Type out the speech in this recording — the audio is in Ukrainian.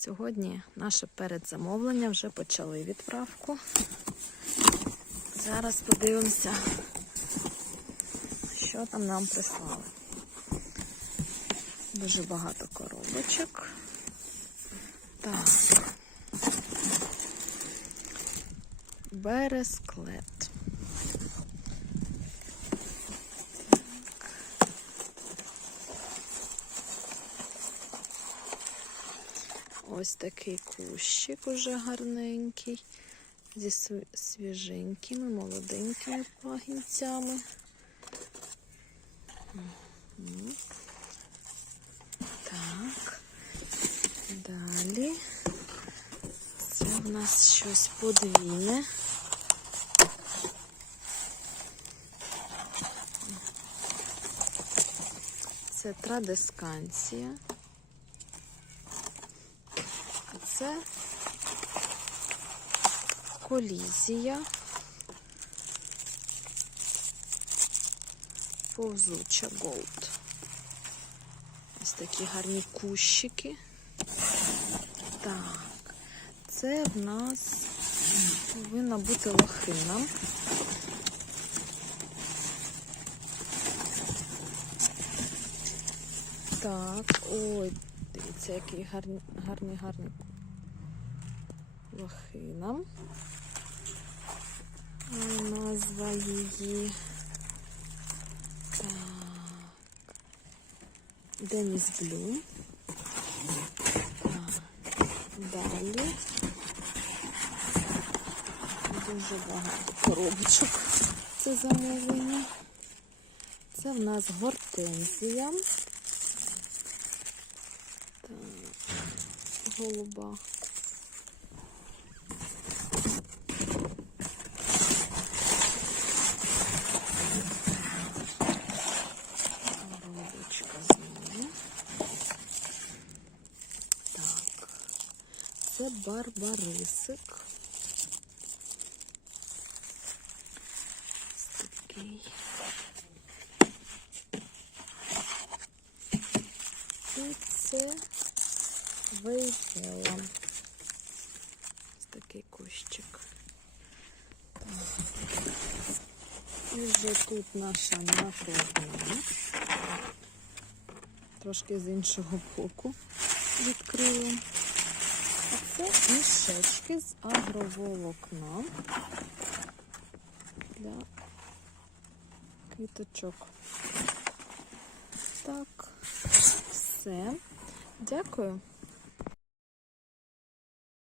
сьогодні наше передзамовлення вже почали відправку. Зараз подивимося, що там нам прислали. Дуже багато коробочок. Так. Бересклет. Ось такий кущик уже гарненький, зі свіженькими, молоденькими пагінцями. Так. Далі. Це в нас щось подвійне. Це традисканція. Це колізія. Повзуча голд. Ось такі гарні кущики. Так, це в нас повинна бути лохина. Так, ой, дивіться, який гарний, гарний, гарний лохина. Назва її. Деніс Блю. Далі. Дуже багато коробочок. Це замовлення. Це в нас гортензія. Так, голуба. Це барбарисик. І це вейгела. Такий кущик. І вже тут наша накладна. Трошки з іншого боку відкрила. Це мішечки з агроволокна для квіточок. Так, все. Дякую.